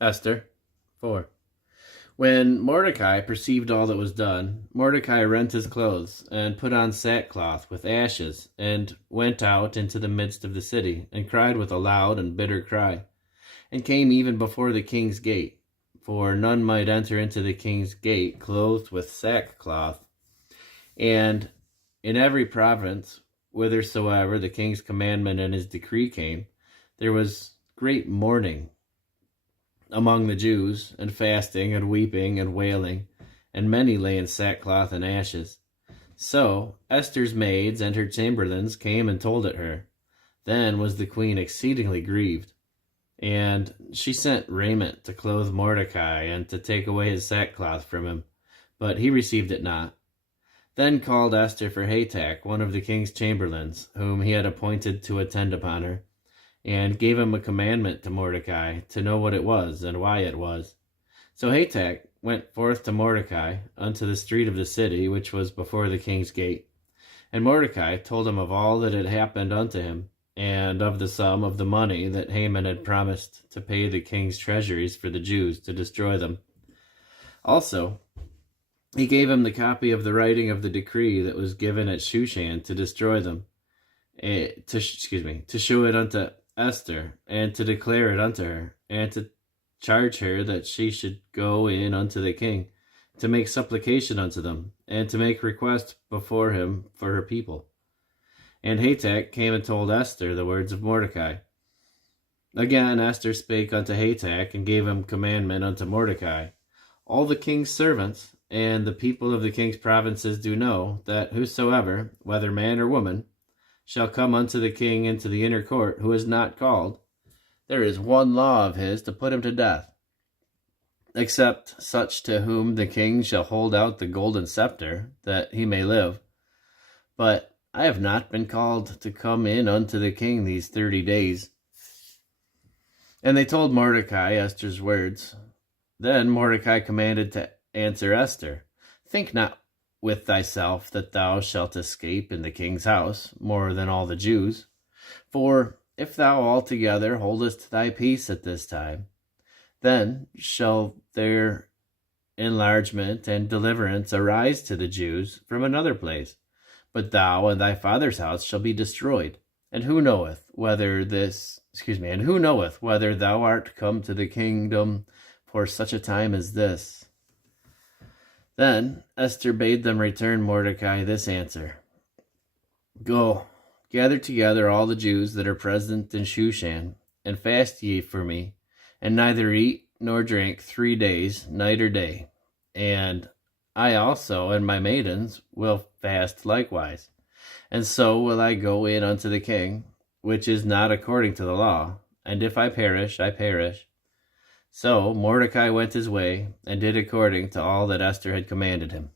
Esther 4. When Mordecai perceived all that was done, Mordecai rent his clothes, and put on sackcloth with ashes, and went out into the midst of the city, and cried with a loud and bitter cry, and came even before the king's gate. For none might enter into the king's gate clothed with sackcloth. And in every province, whithersoever the king's commandment and his decree came, there was great mourning among the Jews, and fasting, and weeping, and wailing, and many lay in sackcloth and ashes. So Esther's maids and her chamberlains came and told it her. Then was the queen exceedingly grieved, and she sent raiment to clothe Mordecai, and to take away his sackcloth from him, but he received it not. Then called Esther for Hatach, one of the king's chamberlains, whom he had appointed to attend upon her, and gave him a commandment to Mordecai, to know what it was, and why it was. So Hatach went forth to Mordecai unto the street of the city, which was before the king's gate. And Mordecai told him of all that had happened unto him, and of the sum of the money that Haman had promised to pay the king's treasuries for the Jews, to destroy them. Also, he gave him the copy of the writing of the decree that was given at Shushan to destroy them, to show it unto Esther, and to declare it unto her, and to charge her that she should go in unto the king, to make supplication unto them, and to make request before him for her people. And Hatach came and told Esther the words of Mordecai. Again Esther spake unto Hatach, and gave him commandment unto Mordecai. All the king's servants and the people of the king's provinces do know, that whosoever, whether man or woman, shall come unto the king into the inner court, who is not called, there is one law of his to put him to death, except such to whom the king shall hold out the golden scepter, that he may live. But I have not been called to come in unto the king these 30 days. And they told Mordecai Esther's words. Then Mordecai commanded to answer Esther, Think not with thyself that thou shalt escape in the king's house more than all the Jews. For if thou altogether holdest thy peace at this time, then shall their enlargement and deliverance arise to the Jews from another place. But thou and thy father's house shall be destroyed. And who knoweth whether thou art come to the kingdom for such a time as this? Then Esther bade them return Mordecai this answer. Go, gather together all the Jews that are present in Shushan, and fast ye for me, and neither eat nor drink 3 days, night or day. And I also and my maidens will fast likewise. And so will I go in unto the king, which is not according to the law, and if I perish, I perish. So Mordecai went his way, and did according to all that Esther had commanded him.